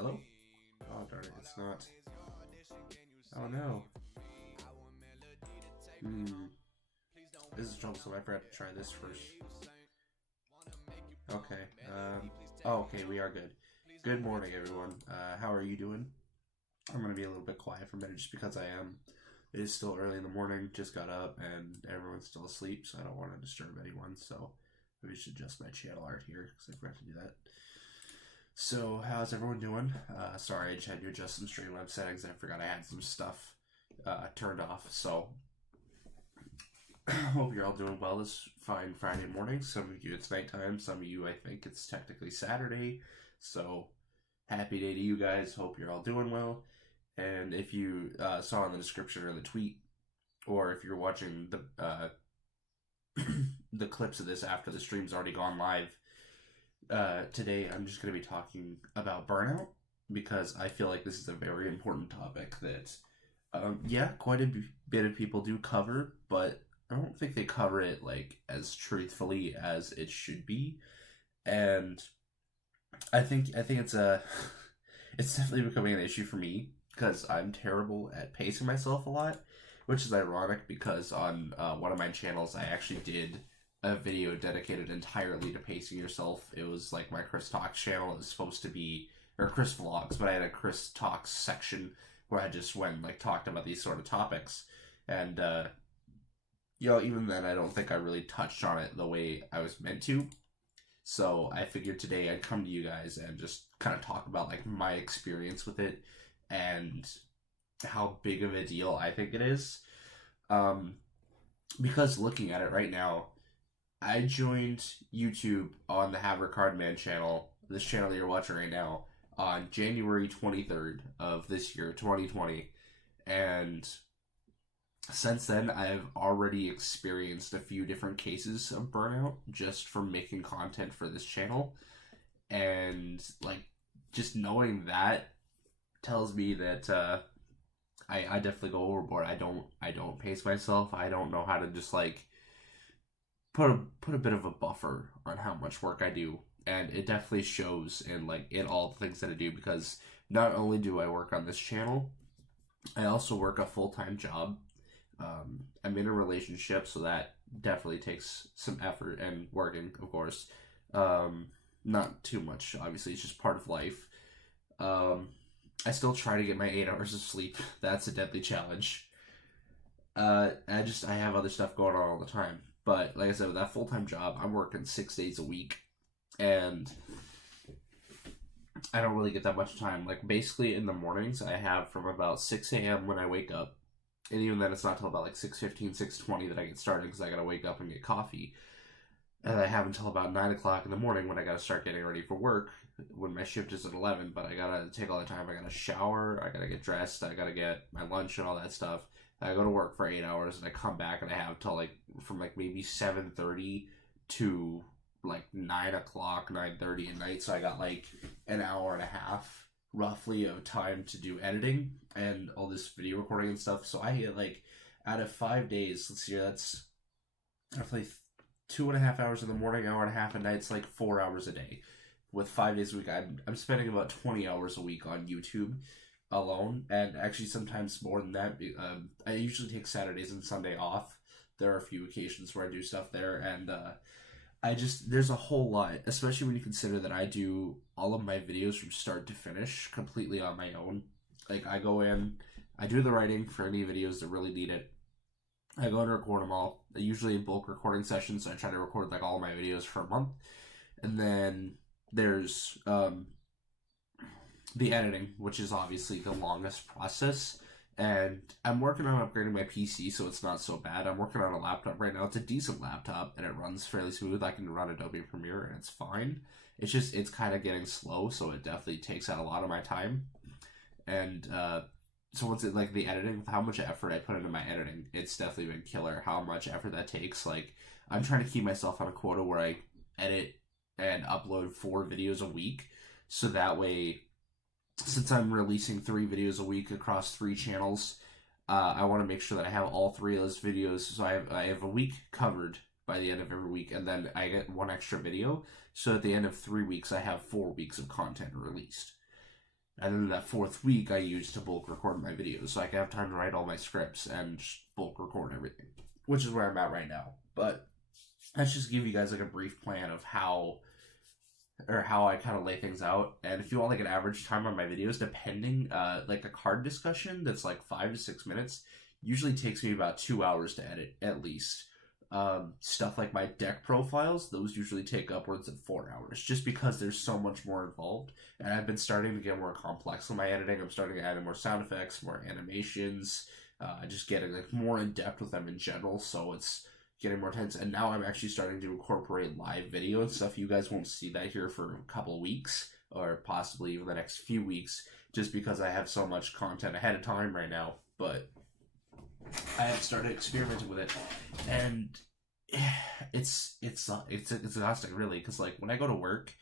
Hello? Oh, darn it, it's not. Oh no. This is troublesome. I forgot to try this first. Okay. Okay, we are good. Good morning, everyone. How are you doing? I'm gonna be a little bit quiet for a minute just because I am. It is still early in the morning, just got up, and everyone's still asleep, so I don't want to disturb anyone, so maybe I should adjust my channel art here, because I forgot to do that. So, how's everyone doing? Sorry, I just had to adjust some Streamlabs settings, and I forgot I had some stuff turned off, so hope you're all doing well this fine Friday morning. Some of you it's nighttime, some of you I think it's technically Saturday, so happy day to you guys. Hope you're all doing well. And if you saw in the description or the tweet, or if you're watching the the clips of this after the stream's already gone live, today I'm just going to be talking about burnout, because I feel like this is a very important topic that, quite a bit of people do cover, but I don't think they cover it like as truthfully as it should be. And I think it's it's definitely becoming an issue for me, because I'm terrible at pacing myself a lot, which is ironic because on one of my channels I actually did a video dedicated entirely to pacing yourself. It was like my Chris Talks channel. It was supposed to be, or Chris Vlogs, but I had a Chris Talks section where I just went and like talked about these sort of topics. And even then I don't think I really touched on it the way I was meant to. So I figured today I'd come to you guys and just kind of talk about like my experience with it and how big of a deal I think it is. Because looking at it right now, I joined YouTube on the Have a Card Man channel, this channel that you're watching right now, on January 23rd of this year, 2020. And since then, I've already experienced a few different cases of burnout just from making content for this channel. And like, just knowing that tells me that I definitely go overboard. I don't pace myself. I don't know how to just like put a bit of a buffer on how much work I do, and it definitely shows in all the things that I do, because not only do I work on this channel, I also work a full-time job. I'm in a relationship, so that definitely takes some effort and working, of course. Not too much, obviously, it's just part of life. I still try to get my 8 hours of sleep. That's a deadly challenge. I have other stuff going on all the time. But like I said, with that full-time job, I'm working 6 days a week, and I don't really get that much time. Like, basically in the mornings, I have from about 6 a.m. when I wake up, and even then it's not until about like 6:15, 6:20 that I get started, because I gotta wake up and get coffee. And I have until about 9 o'clock in the morning when I gotta start getting ready for work, when my shift is at 11, but I gotta take all the time. I gotta shower, I gotta get dressed, I gotta get my lunch and all that stuff. I go to work for 8 hours, and I come back, and I have till like from like maybe 7:30 to like 9 o'clock, 9:30 at night. So I got like an hour and a half roughly of time to do editing and all this video recording and stuff. So I get like, out of 5 days, let's see, that's roughly 2.5 hours in the morning, hour and a half at night. It's like 4 hours a day. With 5 days a week, I'm spending about 20 hours a week on YouTube alone, and actually sometimes more than that. I usually take Saturdays and Sunday off. There are a few occasions where I do stuff there, and there's a whole lot, especially when you consider that I do all of my videos from start to finish completely on my own. Like, I go in, I do the writing for any videos that really need it. I go and record them all, usually in bulk recording sessions. So I try to record like all my videos for a month, and then there's the editing, which is obviously the longest process, and I'm working on upgrading my PC, so it's not so bad. I'm working on a laptop right now. It's a decent laptop, and it runs fairly smooth. I can run Adobe Premiere, and it's fine. It's kind of getting slow, so it definitely takes out a lot of my time. And so once it, like, the editing, how much effort I put into my editing, it's definitely been killer how much effort that takes. Like, I'm trying to keep myself on a quota where I edit and upload 4 videos a week, so that way, since I'm releasing 3 videos a week across 3 channels, I want to make sure that I have all 3 of those videos. So I have a week covered by the end of every week, and then I get 1 extra video. So at the end of 3 weeks, I have 4 weeks of content released. And then that fourth week I use to bulk record my videos, so I can have time to write all my scripts and just bulk record everything, which is where I'm at right now. But let's just give you guys like a brief plan of how I kind of lay things out. And if you want like an average time on my videos, depending, like a card discussion that's like 5 to 6 minutes usually takes me about 2 hours to edit at least. Stuff like my deck profiles, those usually take upwards of 4 hours, just because there's so much more involved. And I've been starting to get more complex in my editing. I'm starting to add in more sound effects, more animations, just getting like more in depth with them in general. So it's getting more tense. And now I'm actually starting to incorporate live video and stuff. You guys won't see that here for a couple of weeks, or possibly even the next few weeks, just because I have so much content ahead of time right now. But I have started experimenting with it, and it's exhausting, really, because like when I go to work,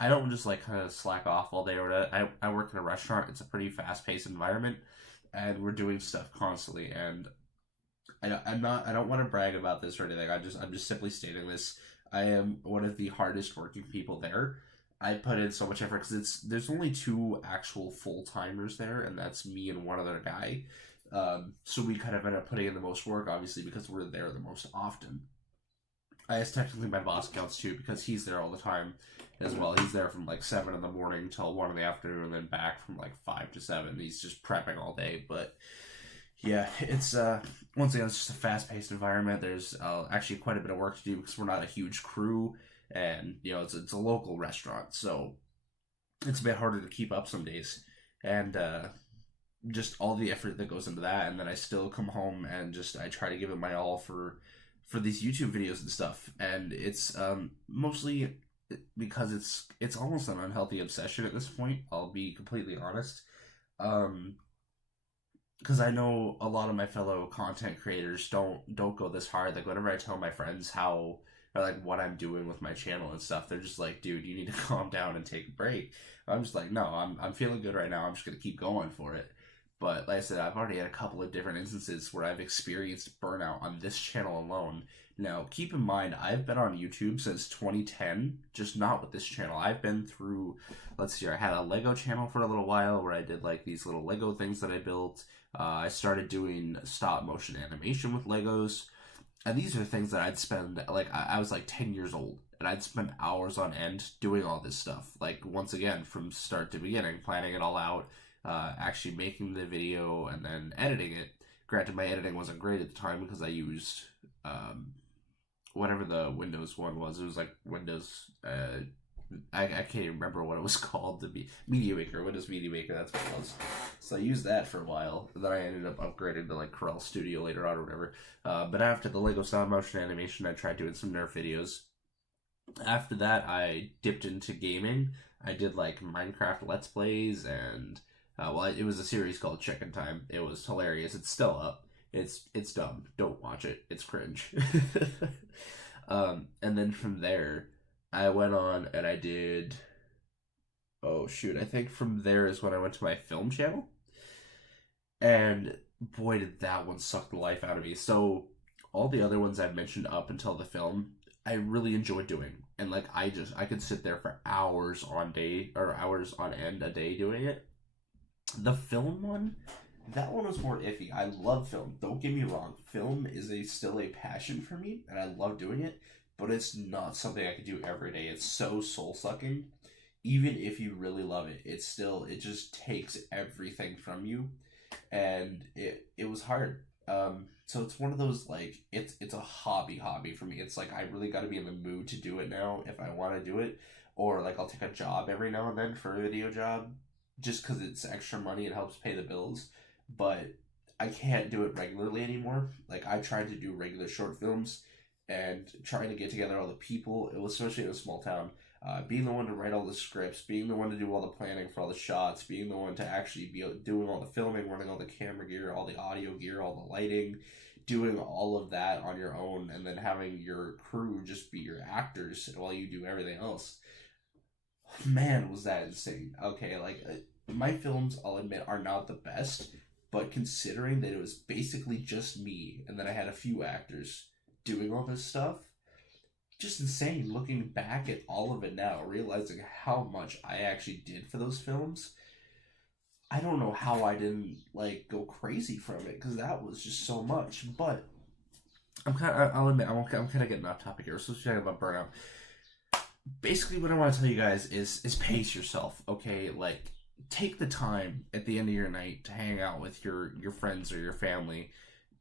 I don't just like kind of slack off all day or whatever. I work in a restaurant. It's a pretty fast paced environment, and we're doing stuff constantly. And I don't want to brag about this or anything. I'm just simply stating this. I am one of the hardest working people there. I put in so much effort because there's only 2 actual full timers there, and that's me and one other guy. So we kind of end up putting in the most work, obviously, because we're there the most often. I guess technically my boss counts too, because he's there all the time as well. He's there from like 7 in the morning till 1 in the afternoon, and then back from like 5 to 7. He's just prepping all day. But yeah, it's once again, it's just a fast-paced environment. There's actually quite a bit of work to do because we're not a huge crew, and it's a local restaurant, so it's a bit harder to keep up some days. And just all the effort that goes into that, and then I still come home and just I try to give it my all for these YouTube videos and stuff. And it's mostly because it's almost an unhealthy obsession at this point, I'll be completely honest. Because I know a lot of my fellow content creators don't go this hard. Like whenever I tell my friends how, or like what I'm doing with my channel and stuff, they're just like, dude, you need to calm down and take a break. I'm just like, no, I'm feeling good right now. I'm just gonna keep going for it. But like I said, I've already had a couple of different instances where I've experienced burnout on this channel alone. Now, keep in mind, I've been on YouTube since 2010, just not with this channel. I've been through, let's see, I had a Lego channel for a little while where I did like these little Lego things that I built. I started doing stop motion animation with Legos. And these are things that I'd spend, like, I was like 10 years old, and I'd spend hours on end doing all this stuff. Like, once again, from start to beginning, planning it all out, actually making the video, and then editing it. Granted, my editing wasn't great at the time because I used whatever the Windows one was. It was like Windows, I can't even remember what it was called, to be Media Maker, Windows Media Maker, that's what it was. So I used that for a while, and then I ended up upgrading to like Corel Studio later on or whatever. But after the Lego stop motion animation, I tried doing some Nerf videos. After that, I dipped into gaming. I did like Minecraft Let's Plays, and it was a series called Chicken Time. It was hilarious. It's still up. It's dumb. Don't watch it. It's cringe. And then from there, I went on and I did. Oh shoot! I think from there is when I went to my film channel, and boy, did that one suck the life out of me. So all the other ones I've mentioned up until the film, I really enjoyed doing, and like I could sit there for hours on end a day doing it. The film one, that one was more iffy. I love film. Don't get me wrong. Film is still a passion for me, and I love doing it. But it's not something I could do every day. It's so soul sucking. Even if you really love it, it just takes everything from you, and it was hard. So it's one of those, like, it's a hobby for me. It's like I really got to be in the mood to do it now if I want to do it, or like I'll take a job every now and then for a video job, just because it's extra money. It helps pay the bills, but I can't do it regularly anymore. Like I tried to do regular short films, and trying to get together all the people, it was especially in a small town, being the one to write all the scripts, being the one to do all the planning for all the shots, being the one to actually be doing all the filming, running all the camera gear, all the audio gear, all the lighting, doing all of that on your own, and then having your crew just be your actors while you do everything else. Man, was that insane. Okay, like, my films, I'll admit, are not the best, but considering that it was basically just me, and then I had a few actors doing all this stuff, just insane. Looking back at all of it now, realizing how much I actually did for those films, I don't know how I didn't like go crazy from it because that was just so much. But I'll admit, I'm kind of getting off topic here. So we're talking about burnout. Basically, what I want to tell you guys is pace yourself, okay? Like, take the time at the end of your night to hang out with your friends or your family.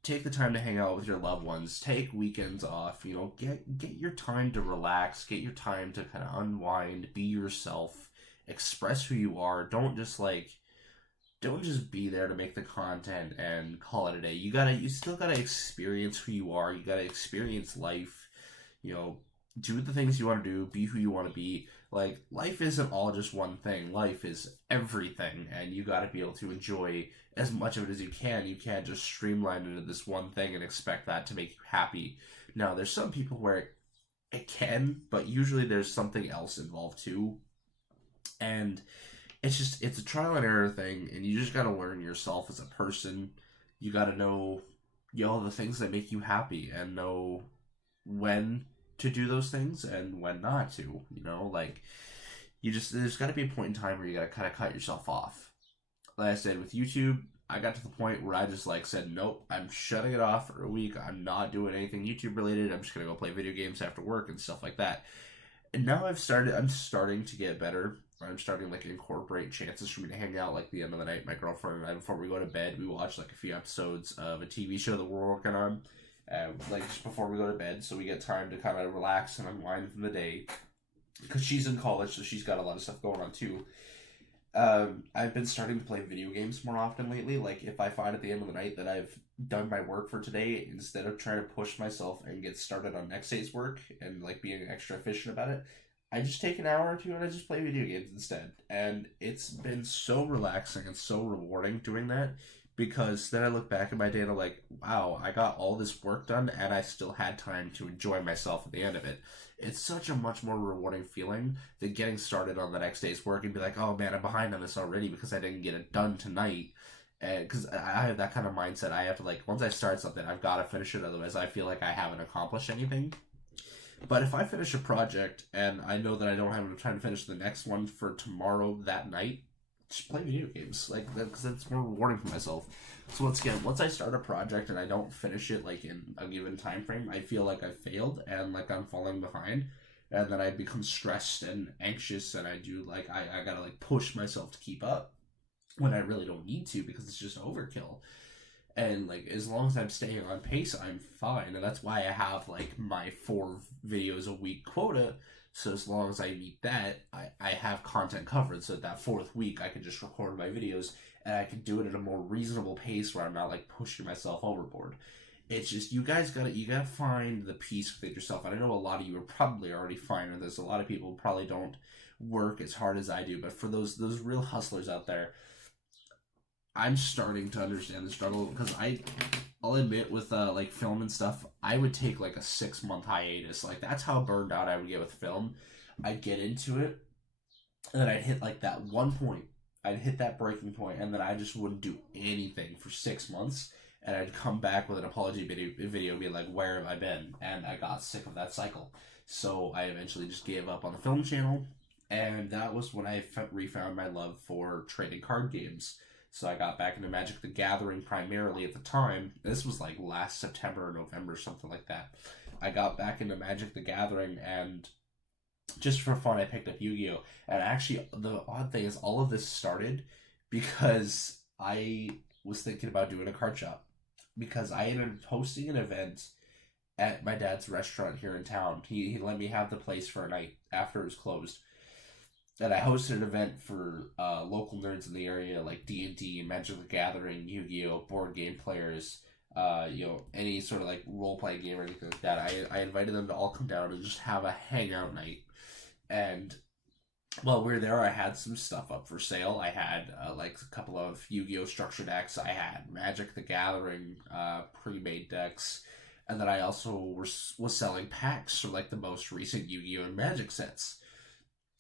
Take the time to hang out with your loved ones. Take weekends off. You know, get your time to relax. Get your time to kind of unwind. Be yourself. Express who you are. Don't just be there to make the content and call it a day. You still gotta experience who you are. You gotta experience life. You know, do the things you want to do. Be who you want to be. Like, life isn't all just one thing. Life is everything, and you gotta be able to enjoy as much of it as you can. You can't just streamline it into this one thing and expect that to make you happy. Now, there's some people where it can, but usually there's something else involved too. And it's a trial and error thing, and you just gotta learn yourself as a person. You gotta know, the things that make you happy, and know when to do those things and when not to. Like, there's gotta be a point in time where you gotta kind of cut yourself off. Like I said, with YouTube, I got to the point where I just said, nope, I'm shutting it off for a week. I'm not doing anything YouTube related. I'm just gonna go play video games after work and stuff like that. And now I'm starting to get better. I'm starting to incorporate chances for me to hang out the end of the night. My girlfriend and I, before we go to bed, we watch a few episodes of a TV show that we're working on, just before we go to bed, so we get time to kind of relax and unwind from the day. Because she's in college, so she's got a lot of stuff going on too. I've been starting to play video games more often lately. Like, if I find at the end of the night that I've done my work for today, instead of trying to push myself and get started on next day's work and being extra efficient about it, I just take an hour or two and I just play video games instead. And it's been so relaxing and so rewarding doing that, because then I look back at my day and I'm like, wow, I got all this work done and I still had time to enjoy myself at the end of it. It's such a much more rewarding feeling than getting started on the next day's work and be like, oh man, I'm behind on this already because I didn't get it done tonight. And because I have that kind of mindset, I have to once I start something, I've got to finish it, otherwise I feel like I haven't accomplished anything. But if I finish a project and I know that I don't have enough time to finish the next one for tomorrow that night, just play video games because that's more rewarding for myself. So once I start a project and I don't finish it in a given time frame, I feel like I've failed and I'm falling behind, and then I become stressed and anxious, and I do I gotta push myself to keep up when I really don't need to, because it's just overkill. And as long as I'm staying on pace, I'm fine. And that's why I have my 4 videos a week quota. So as long as I meet that, I have content covered. So that 4th week, I can just record my videos, and I can do it at a more reasonable pace where I'm not pushing myself overboard. It's just, you gotta find the peace within yourself. And I know a lot of you are probably already fine with this. A lot of people probably don't work as hard as I do. But for those real hustlers out there, I'm starting to understand the struggle, because I'll admit, with film and stuff, I would take a 6-month hiatus. That's how burned out I would get with film. I'd get into it, and then I'd hit that one point. I'd hit that breaking point, and then I just wouldn't do anything for 6 months, and I'd come back with an apology video be like, where have I been? And I got sick of that cycle. So I eventually just gave up on the film channel, and that was when I refound my love for trading card games. So I got back into Magic the Gathering primarily at the time. This was last September or November, something like that. I got back into Magic the Gathering, and just for fun, I picked up Yu-Gi-Oh! And actually, the odd thing is, all of this started because I was thinking about doing a card shop. Because I ended up hosting an event at my dad's restaurant here in town. He let me have the place for a night after it was closed. And I hosted an event for local nerds in the area, like D&D, Magic the Gathering, Yu-Gi-Oh!, board game players, any sort of role-playing game or anything like that. I invited them to all come down and just have a hangout night. And while we were there, I had some stuff up for sale. I had a couple of Yu-Gi-Oh! Structure decks. I had Magic the Gathering pre-made decks. And then I also was selling packs for the most recent Yu-Gi-Oh! And Magic sets.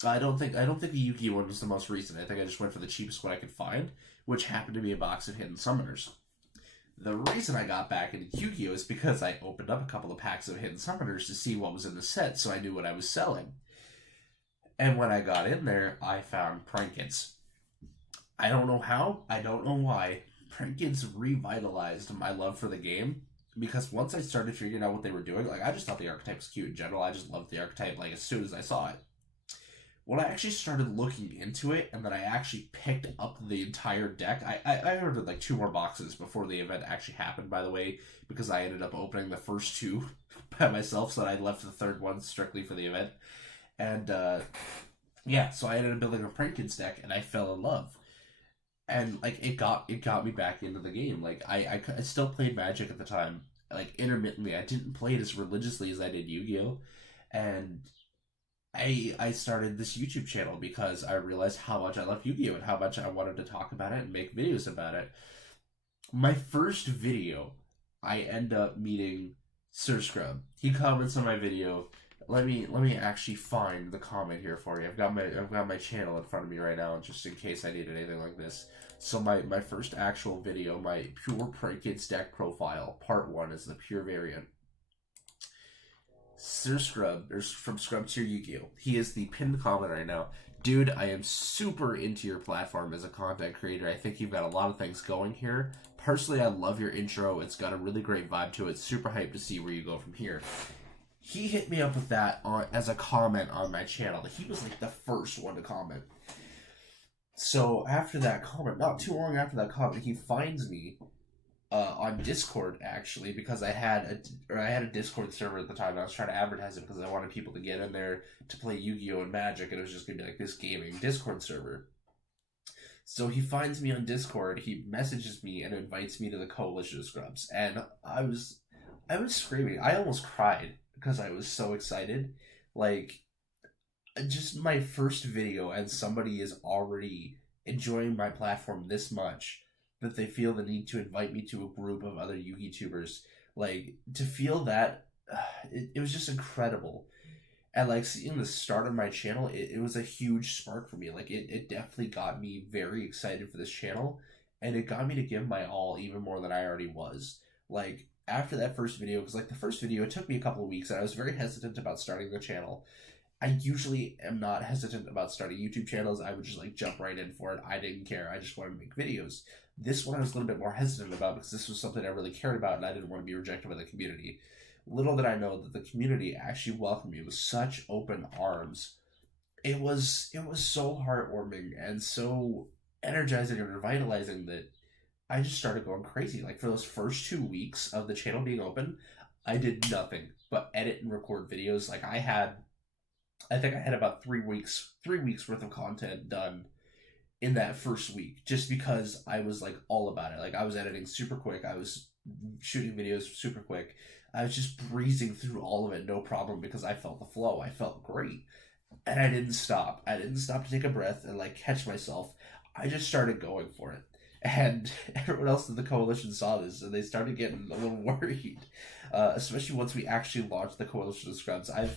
I don't think the Yu-Gi-Oh! One was the most recent. I think I just went for the cheapest one I could find, which happened to be a box of Hidden Summoners. The reason I got back into Yu-Gi-Oh! Is because I opened up a couple of packs of Hidden Summoners to see what was in the set, so I knew what I was selling. And when I got in there, I found Prankins. I don't know how, I don't know why. Prank Kids revitalized my love for the game because once I started figuring out what they were doing, like I just thought the archetype was cute in general. I just loved the archetype like as soon as I saw it. When I actually started looking into it and then I actually picked up the entire deck, I ordered like 2 more boxes before the event actually happened, by the way, because I ended up opening the first 2 by myself, so I left the third one strictly for the event. And yeah, so I ended up building a Prank Kids deck and I fell in love. And like it got me back into the game. Like I still played Magic at the time, like intermittently. I didn't play it as religiously as I did Yu-Gi-Oh, and I started this YouTube channel because I realized how much I loved Yu-Gi-Oh and how much I wanted to talk about it and make videos about it. My first video, I end up meeting Sir Scrub. He comments on my video. Let me actually find the comment here for you. I've got my channel in front of me right now, just in case I needed anything like this. So my first actual video, my pure Prank Kids deck profile, part 1 is the pure variant. Sir Scrub, or from Scrub Tier Yu-Gi-Oh! He is the pinned comment right now. Dude, I am super into your platform as a content creator. I think you've got a lot of things going here. Personally, I love your intro. It's got a really great vibe to it. Super hyped to see where you go from here. He hit me up with that as a comment on my channel. He was like the first one to comment. So after that comment, not too long after that comment, he finds me on Discord actually, because I had a Discord server at the time. And I was trying to advertise it because I wanted people to get in there to play Yu-Gi-Oh and Magic, and it was just gonna be like this gaming Discord server. So he finds me on Discord, he messages me and invites me to the Coalition of Scrubs, and I was screaming. I almost cried because I was so excited. Like, just my first video and somebody is already enjoying my platform this much that they feel the need to invite me to a group of other YouTubers. Like, to feel that, it was just incredible. And like seeing the start of my channel, it was a huge spark for me. Like it definitely got me very excited for this channel, and it got me to give my all even more than I already was. Like after that first video, because like the first video, it took me a couple of weeks, and I was very hesitant about starting the channel. I usually am not hesitant about starting YouTube channels. I would just like jump right in for it. I didn't care. I just wanted to make videos. This one I was a little bit more hesitant about because this was something I really cared about, and I didn't want to be rejected by the community. Little did I know that the community actually welcomed me with such open arms. It was so heartwarming and so energizing and revitalizing that I just started going crazy. Like for those first 2 weeks of the channel being open, I did nothing but edit and record videos. Like I think I had about 3 weeks worth of content done in that first week, just because I was like all about it. Like I was editing super quick. I was shooting videos super quick. I was just breezing through all of it, no problem, because I felt the flow. I felt great. And I didn't stop. I didn't stop to take a breath and like catch myself. I just started going for it. And everyone else in the coalition saw this, and they started getting a little worried, especially once we actually launched the Coalition of Scrubs. I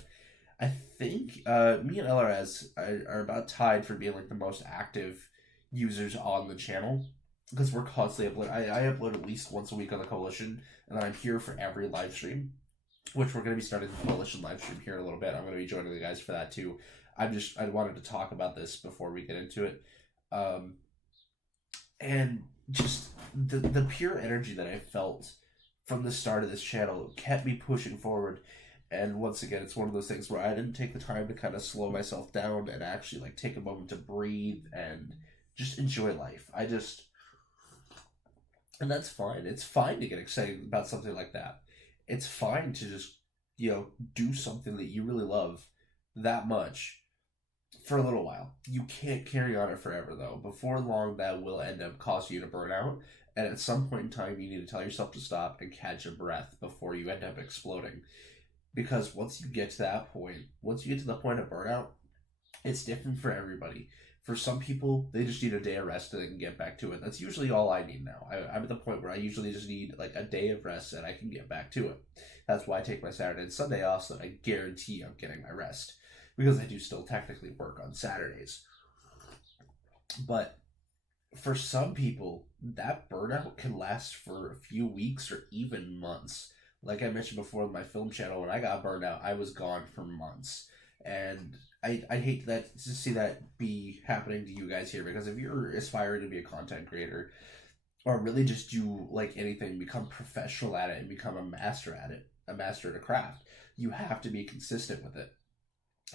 think me and LRS are about tied for being like the most active users on the channel, because we're constantly uploading. I upload at least once a week on the Coalition, and then I'm here for every live stream, which we're going to be starting the Coalition live stream here in a little bit. I'm going to be joining the guys for that too. I wanted to talk about this before we get into it, and just the pure energy that I felt from the start of this channel kept me pushing forward. And once again, it's one of those things where I didn't take the time to kind of slow myself down and actually like take a moment to breathe and just enjoy life. And that's fine. It's fine to get excited about something like that. It's fine to just, do something that you really love that much for a little while. You can't carry on it forever, though. Before long, that will end up causing you to burn out. And at some point in time, you need to tell yourself to stop and catch a breath before you end up exploding. Because once you get to that point, once you get to the point of burnout, it's different for everybody. For some people, they just need a day of rest and they can get back to it. That's usually all I need now. I'm at the point where I usually just need like a day of rest and I can get back to it. That's why I take my Saturday and Sunday off, so that I guarantee I'm getting my rest. Because I do still technically work on Saturdays. But for some people, that burnout can last for a few weeks or even months. Like I mentioned before with my film channel, when I got burned out, I was gone for months. And I hate that to see that be happening to you guys here, because if you're aspiring to be a content creator or really just do like anything, become professional at it and become a master at it, a master at a craft, you have to be consistent with it.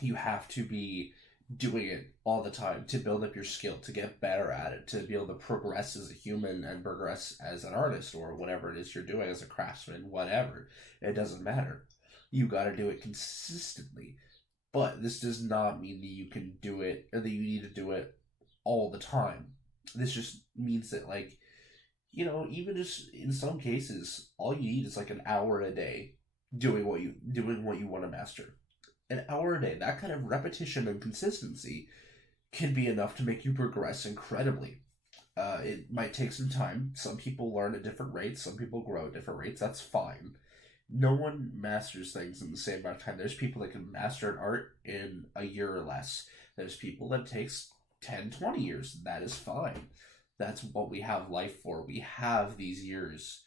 You have to be doing it all the time to build up your skill, to get better at it, to be able to progress as a human and progress as an artist or whatever it is you're doing as a craftsman, whatever. It doesn't matter. You got to do it consistently. But this does not mean that you can do it or that you need to do it all the time. This just means that, like, even just in some cases, all you need is like an hour a day doing what you want to master. An hour a day, that kind of repetition and consistency can be enough to make you progress incredibly. It might take some time. Some people learn at different rates. Some people grow at different rates. That's fine. No one masters things in the same amount of time. There's people that can master an art in a year or less. There's people that it takes 10, 20 years. That is fine. That's what we have life for. We have these years.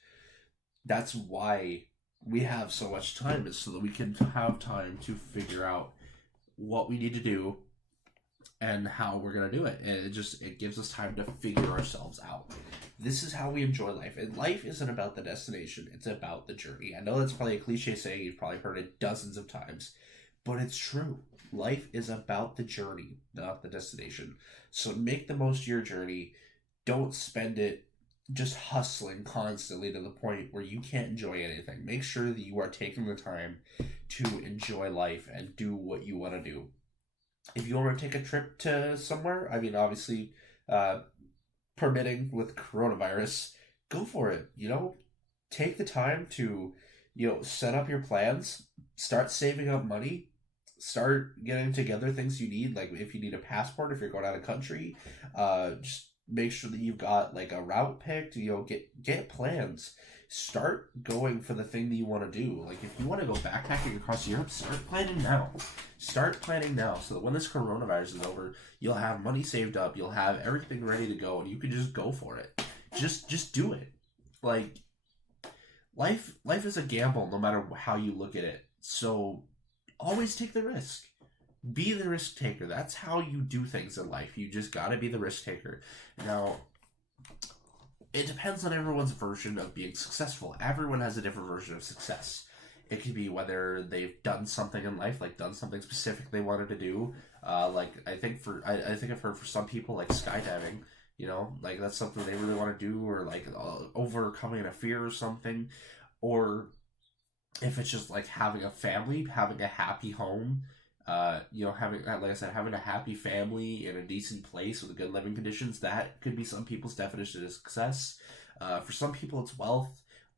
That's why we have so much time, is so that we can have time to figure out what we need to do and how we're going to do it. And it gives us time to figure ourselves out. This is how we enjoy life. And life isn't about the destination. It's about the journey. I know that's probably a cliche saying. You've probably heard it dozens of times, but it's true. Life is about the journey, not the destination. So make the most of your journey. Don't spend it just hustling constantly to the point where you can't enjoy anything. Make sure that you are taking the time to enjoy life and do what you want to do. If you want to take a trip to somewhere, I mean, obviously, permitting with coronavirus, go for it. Take the time to, set up your plans, start saving up money, start getting together things you need. Like if you need a passport, if you're going out of country, just make sure that you've got like a route picked. Get plans. Start going for the thing that you want to do. Like if you want to go backpacking across Europe, start planning now. Start planning now, so that when this coronavirus is over, you'll have money saved up, you'll have everything ready to go, and you can just go for it. Just do it. Like life is a gamble, no matter how you look at it. So always take the risk. Be the risk taker. That's how you do things in life. You just gotta be the risk taker. Now, it depends on everyone's version of being successful. Everyone has a different version of success. It could be whether they've done something in life, like done something specific they wanted to do. Like I think I've heard for some people, like skydiving, like that's something they really want to do, or like overcoming a fear or something, or if it's just like having a family, having a happy home, having, like I said, having a happy family in a decent place with good living conditions. That could be some people's definition of success. For some people, it's wealth.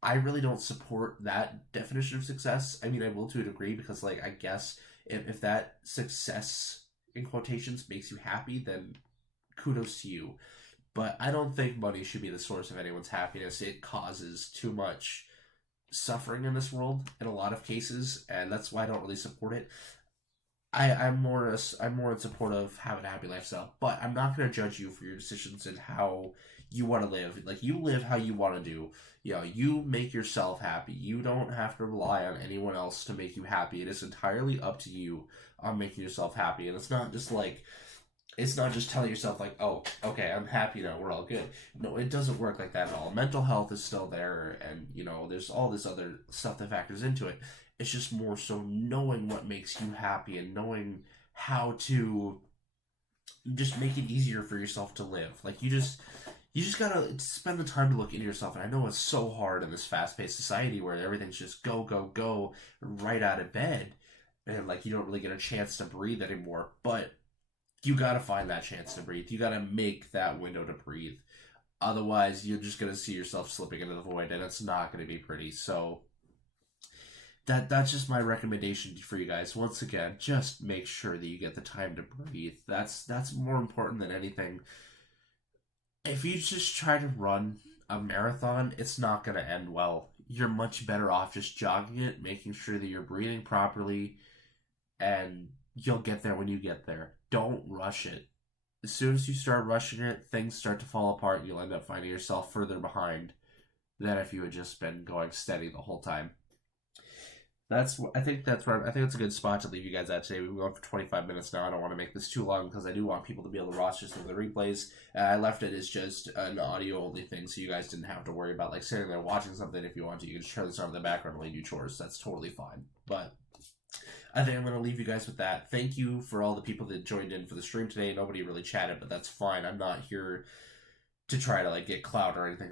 I really don't support that definition of success. I mean, I will to a degree, because, like, I guess if that success, in quotations, makes you happy, then kudos to you. But I don't think money should be the source of anyone's happiness. It causes too much suffering in this world in a lot of cases, and that's why I don't really support it. I'm more in support of having a happy lifestyle, but I'm not going to judge you for your decisions and how you want to live. Like, you live how you want to do. You make yourself happy. You don't have to rely on anyone else to make you happy. It is entirely up to you on making yourself happy. And it's not just telling yourself like, oh, okay, I'm happy now, we're all good. No, it doesn't work like that at all. Mental health is still there, and there's all this other stuff that factors into it. It's just more so knowing what makes you happy and knowing how to just make it easier for yourself to live. Like, you just gotta spend the time to look into yourself. And I know it's so hard in this fast-paced society where everything's just go, go, go right out of bed, and like you don't really get a chance to breathe anymore. But you gotta find that chance to breathe. You gotta make that window to breathe. Otherwise, you're just gonna see yourself slipping into the void, and it's not gonna be pretty. So that's just my recommendation for you guys. Once again, just make sure that you get the time to breathe. That's more important than anything. If you just try to run a marathon, it's not going to end well. You're much better off just jogging it, making sure that you're breathing properly, and you'll get there when you get there. Don't rush it. As soon as you start rushing it, things start to fall apart, and you'll end up finding yourself further behind than if you had just been going steady the whole time. I think that's where I think it's a good spot to leave you guys at today. We've been going for 25 minutes now. I don't want to make this too long because I do want people to be able to watch some of the replays. I left it as just an audio only thing, so you guys didn't have to worry about like sitting there watching something. If you want to, you can just turn this on in the background while you do chores. That's totally fine. But I think I'm going to leave you guys with that. Thank you for all the people that joined in for the stream today. Nobody really chatted, but that's fine. I'm not here to try to like get clout or anything.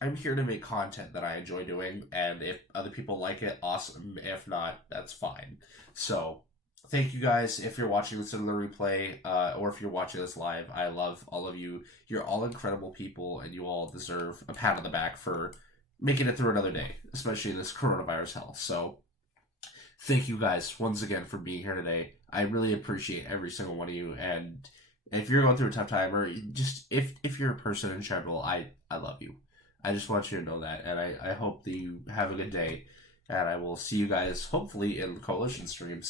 I'm here to make content that I enjoy doing, and if other people like it, awesome. If not, that's fine. So thank you guys. If you're watching this in the replay, or if you're watching this live, I love all of you. You're all incredible people, and you all deserve a pat on the back for making it through another day, especially in this coronavirus hell. So thank you guys once again for being here today. I really appreciate every single one of you, and if you're going through a tough time, or just if you're a person in general, I love you. I just want you to know that, and I hope that you have a good day, and I will see you guys hopefully in Coalition streams.